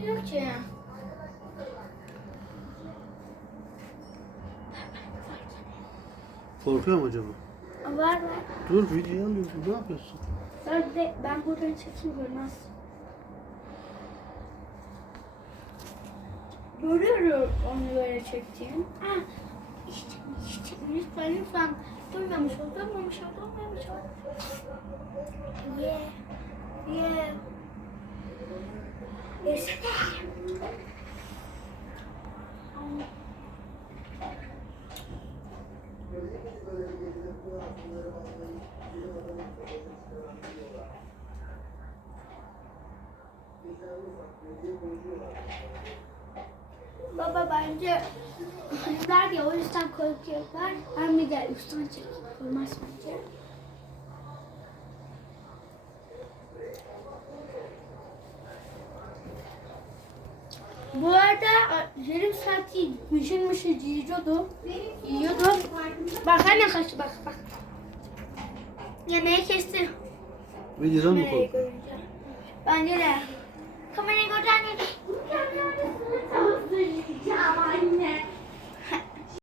yok ki. Korkuyor mu acaba? Var var. Dur videoyu alıyorsun. Ne yapıyorsun? Ben, de, ben buradan çekeyim görmez. Görüyorum onu böyle çektiğim. Ah, işte, işte, lütfen lütfen. Durmamış ol, durmamış ol, durmamış ol. Baba bence kızlar ya o yüzden korkuyorlar. Ben bir de üstten çekip koymaz bence. Bu arada yarım saat değil, mışıl mışıl yiyordu. Yiyordu. Bak anne kaçtı bak bak. Yemeği kesti. Videodan mı görünce. Bence de. Kamerayı